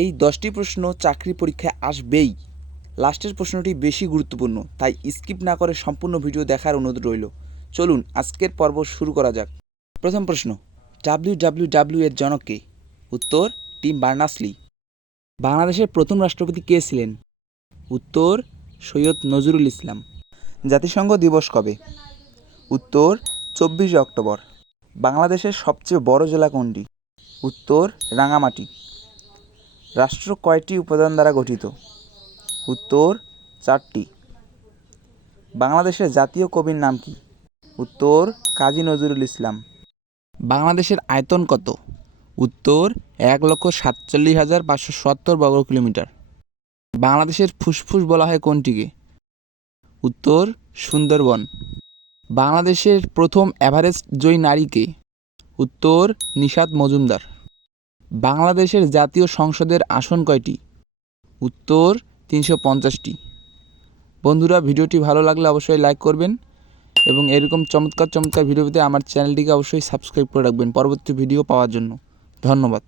এই 10টি প্রশ্ন চাকরি পরীক্ষায় আসবেই। লাস্টের প্রশ্নটি বেশি গুরুত্বপূর্ণ, তাই স্কিপ না করে সম্পূর্ণ ভিডিও দেখার অনুরোধ রইল। চলুন আজকের পর্ব শুরু করা যাক। প্রথম প্রশ্ন, WWW এর জনক কে? উত্তর, টিম বার্নার্স-লি। বাংলাদেশের প্রথম রাষ্ট্রপতি কে ছিলেন? উত্তর, সৈয়দ নজরুল ইসলাম। জাতিসংঘ দিবস কবে? উত্তর, 24 অক্টোবর। বাংলাদেশের সবচেয়ে বড় জেলা কোনটি? উত্তর, রাঙামাটি। রাষ্ট্র কয়টি উপাদান দ্বারা গঠিত? উত্তর, 4টি। বাংলাদেশের জাতীয় কবির নাম কি? উত্তর, কাজী নজরুল ইসলাম। বাংলাদেশের আয়তন কত? উত্তর, 1,47,570 বর্গ কিলোমিটার। বাংলাদেশের ফুসফুস বলা হয় কোনটিকে? উত্তর, সুন্দরবন। বাংলাদেশের প্রথম এভারেস্ট জয়ী নারী কে? উত্তর, নিশাত মজুমদার। বাংলাদেশের জাতীয় সংসদের আসন কয়টি? উত্তর, 350টি। বন্ধুরা, ভিডিওটি ভালো লাগলে অবশ্যই লাইক করবেন এবং এরকম চমৎকার ভিডিও পেতে আমার চ্যানেলটিকে অবশ্যই সাবস্ক্রাইব করে রাখবেন পরবর্তী ভিডিও পাওয়ার জন্য। ধন্যবাদ।